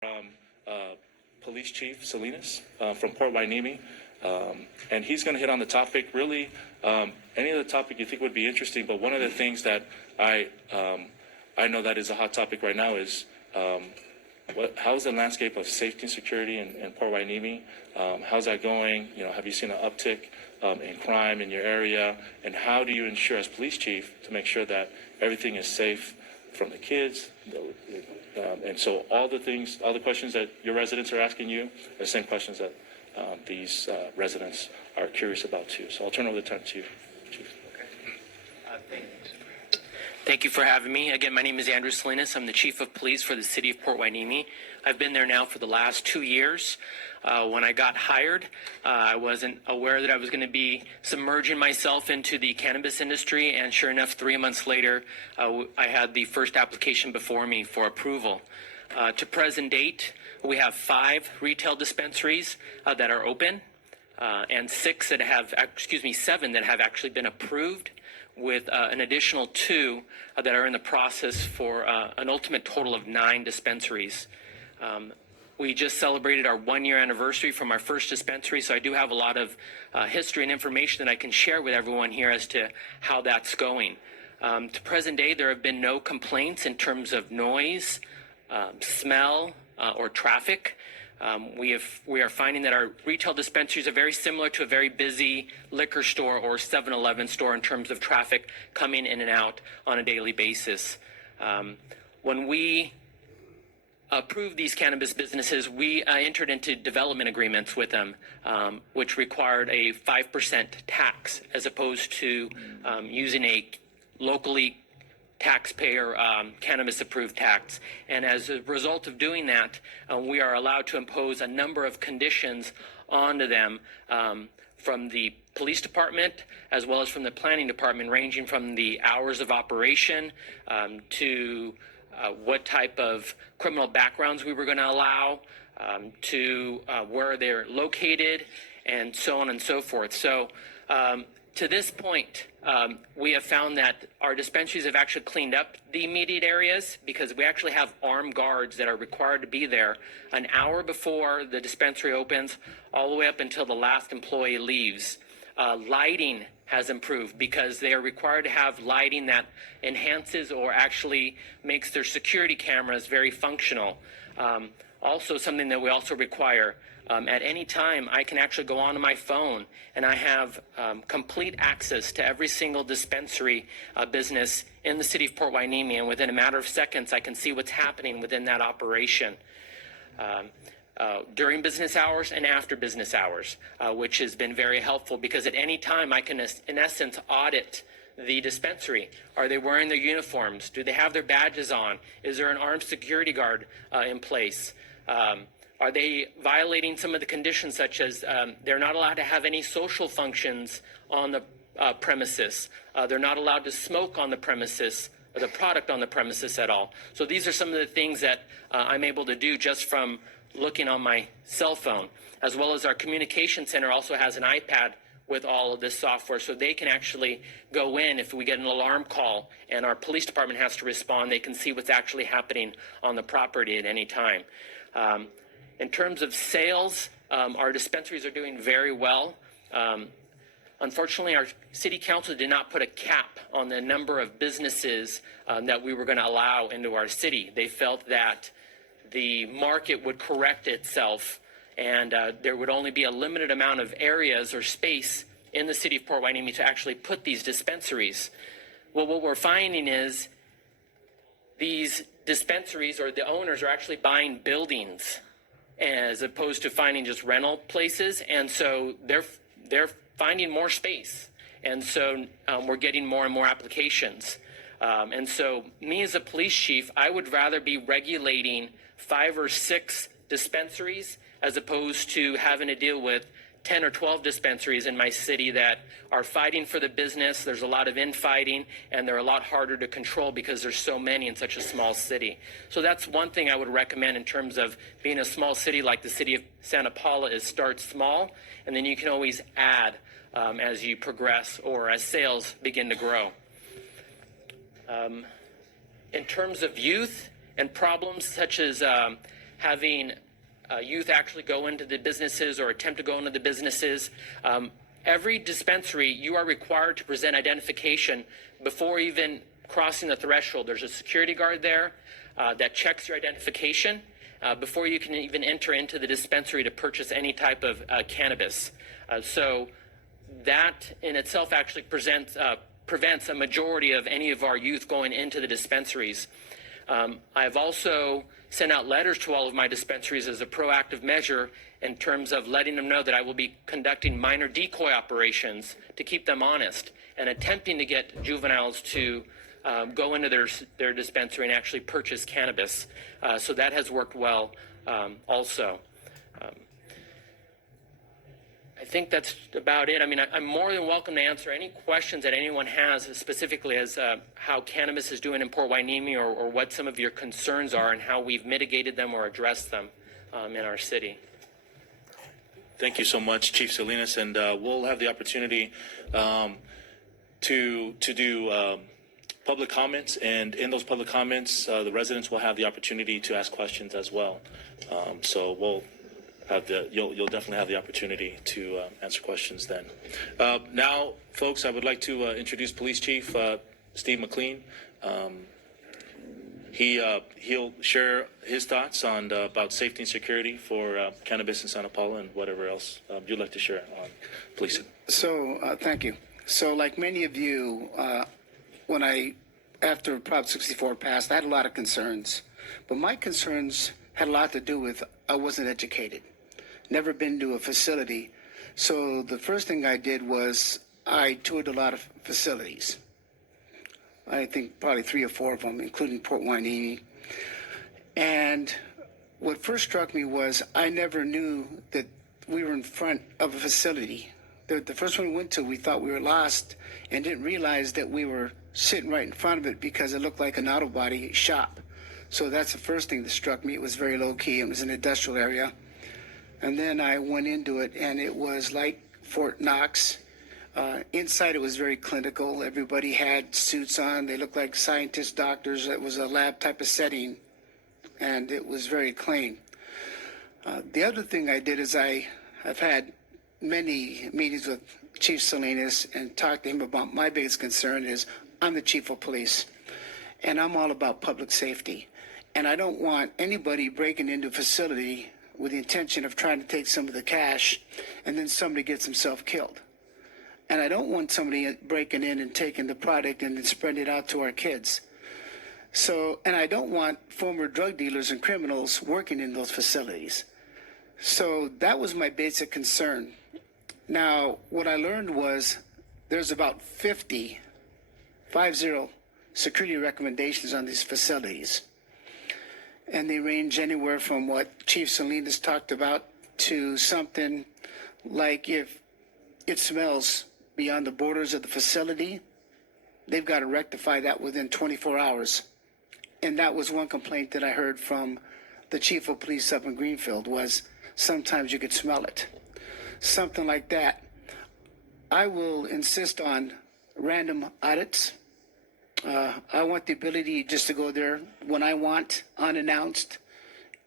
from Police Chief Salinas from Port Hueneme, and he's going to hit on the topic, really any of the topic you think would be interesting, but one of the things that I know that is a hot topic right now is how's the landscape of safety and security in Port Hueneme? How's that going? You know, have you seen an uptick in crime in your area? And how do you ensure as police chief to make sure that everything is safe from the kids? And so all the questions that your residents are asking you are the same questions that these residents are curious about too. So I'll turn over the time to you, Chief. Thank you for having me. Again, my name is Andrew Salinas. I'm the Chief of Police for the City of Port Hueneme. I've been there now for the last 2 years. When I got hired, I wasn't aware that I was going to be submerging myself into the cannabis industry, and sure enough, 3 months later, I had the first application before me for approval. To present date, we have 5 retail dispensaries that are open, and 7 that have actually been approved, with an additional 2 that are in the process for an ultimate total of 9 dispensaries. We just celebrated our 1-year anniversary from our first dispensary, so I do have a lot of history and information that I can share with everyone here as to how that's going. To present day, there have been no complaints in terms of noise, smell, or traffic. We are finding that our retail dispensaries are very similar to a very busy liquor store or 7-Eleven store in terms of traffic coming in and out on a daily basis. When we approved these cannabis businesses, we entered into development agreements with them, which required a 5% tax as opposed to using a locally taxpayer cannabis approved tax. And as a result of doing that, we are allowed to impose a number of conditions onto them from the police department as well as from the planning department, ranging from the hours of operation to what type of criminal backgrounds we were going to allow, to where they're located, and so on and so forth. So to this point, we have found that our dispensaries have actually cleaned up the immediate areas, because we actually have armed guards that are required to be there an hour before the dispensary opens, all the way up until the last employee leaves. Lighting has improved because they are required to have lighting that enhances or actually makes their security cameras very functional. Also, something that we also require, at any time, I can actually go onto my phone and I have complete access to every single dispensary business in the city of Port Hueneme, and within a matter of seconds, I can see what's happening within that operation during business hours and after business hours, which has been very helpful, because at any time I can, in essence, audit the dispensary. Are they wearing their uniforms? Do they have their badges on? Is there an armed security guard in place? Are they violating some of the conditions, such as they're not allowed to have any social functions on the premises? They're not allowed to smoke on the premises, or the product on the premises at all. So these are some of the things that I'm able to do just from looking on my cell phone, as well as our communication center also has an iPad with all of this software, so they can actually go in if we get an alarm call and our police department has to respond. They can see what's actually happening on the property at any time. In terms of sales, our dispensaries are doing very well. Unfortunately, our city council did not put a cap on the number of businesses that we were going to allow into our city. They felt that the market would correct itself, and there would only be a limited amount of areas or space in the city of Port Hueneme to actually put these dispensaries. Well, what we're finding is these dispensaries, or the owners, are actually buying buildings as opposed to finding just rental places, and so they're finding more space, and so we're getting more and more applications. And so me as a police chief, I would rather be regulating 5 or 6 dispensaries as opposed to having to deal with 10 or 12 dispensaries in my city that are fighting for the business. There's a lot of infighting, and they're a lot harder to control because there's so many in such a small city. So that's one thing I would recommend in terms of being a small city like the city of Santa Paula, is start small, and then you can always add as you progress or as sales begin to grow. In terms of youth and problems such as having youth actually go into the businesses or attempt to go into the businesses. Every dispensary, you are required to present identification before even crossing the threshold. There's a security guard there that checks your identification before you can even enter into the dispensary to purchase any type of cannabis. So that in itself actually prevents a majority of any of our youth going into the dispensaries. I've also sent out letters to all of my dispensaries as a proactive measure in terms of letting them know that I will be conducting minor decoy operations to keep them honest and attempting to get juveniles to go into their dispensary and actually purchase cannabis. So that has worked well also. I think that's about it. I mean, I'm more than welcome to answer any questions that anyone has, specifically as how cannabis is doing in Port Hueneme, or what some of your concerns are and how we've mitigated them or addressed them in our city. Thank you so much, Chief Salinas, and we'll have the opportunity to do public comments, and in those public comments, the residents will have the opportunity to ask questions as well. So we'll have you'll definitely have the opportunity to answer questions then. Now, folks, I would like to introduce Police Chief Steve McLean. He'll share his thoughts on about safety and security for cannabis in Santa Paula and whatever else you'd like to share on policing. So, thank you. So, like many of you, after Prop 64 passed, I had a lot of concerns. But my concerns had a lot to do with I wasn't educated, never been to a facility. So the first thing I did was I toured a lot of facilities. I think probably 3 or 4 of them, including Port Hueneme. And what first struck me was I never knew that we were in front of a facility. The first one we went to, we thought we were lost and didn't realize that we were sitting right in front of it because it looked like an auto body shop. So that's the first thing that struck me. It was very low key. It was an industrial area. And then I went into it, and it was like Fort Knox. Inside, it was very clinical. Everybody had suits on. They looked like scientists, doctors. It was a lab type of setting, and it was very clean. The other thing I did is I've had many meetings with Chief Salinas and talked to him about my biggest concern is I'm the chief of police, and I'm all about public safety. And I don't want anybody breaking into a facility with the intention of trying to take some of the cash, and then somebody gets himself killed. And I don't want somebody breaking in and taking the product and then spreading it out to our kids. So, and I don't want former drug dealers and criminals working in those facilities. So that was my basic concern. Now, what I learned was there's about 50 security recommendations on these facilities. And they range anywhere from what Chief Salinas talked about to something like if it smells beyond the borders of the facility, they've got to rectify that within 24 hours. And that was one complaint that I heard from the chief of police up in Greenfield was sometimes you could smell it. Something like that. I will insist on random audits. I want the ability just to go there when I want, unannounced,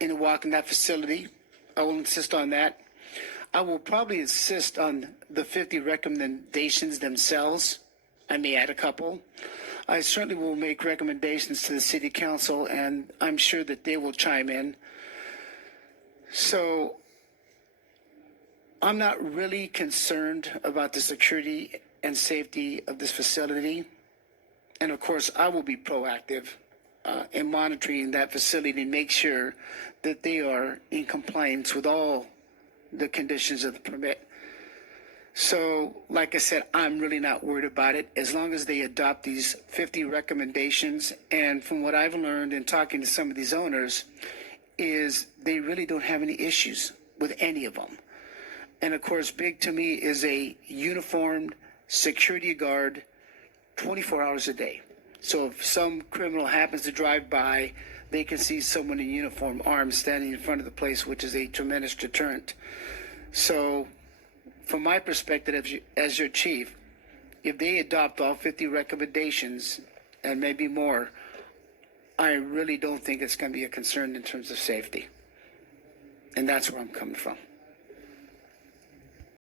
and walk in that facility. I will insist on that. I will probably insist on the 50 recommendations themselves. I may add a couple. I certainly will make recommendations to the city council, and I'm sure that they will chime in. So I'm not really concerned about the security and safety of this facility. And of course, I will be proactive in monitoring that facility and make sure that they are in compliance with all the conditions of the permit. So, like I said, I'm really not worried about it as long as they adopt these 50 recommendations. And from what I've learned in talking to some of these owners is they really don't have any issues with any of them. And of course, big to me is a uniformed security guard 24 hours a day. So if some criminal happens to drive by, they can see someone in uniform, armed, standing in front of the place, which is a tremendous deterrent. So from my perspective as your chief, if they adopt all 50 recommendations and maybe more, I really don't think it's going to be a concern in terms of safety. And that's where I'm coming from.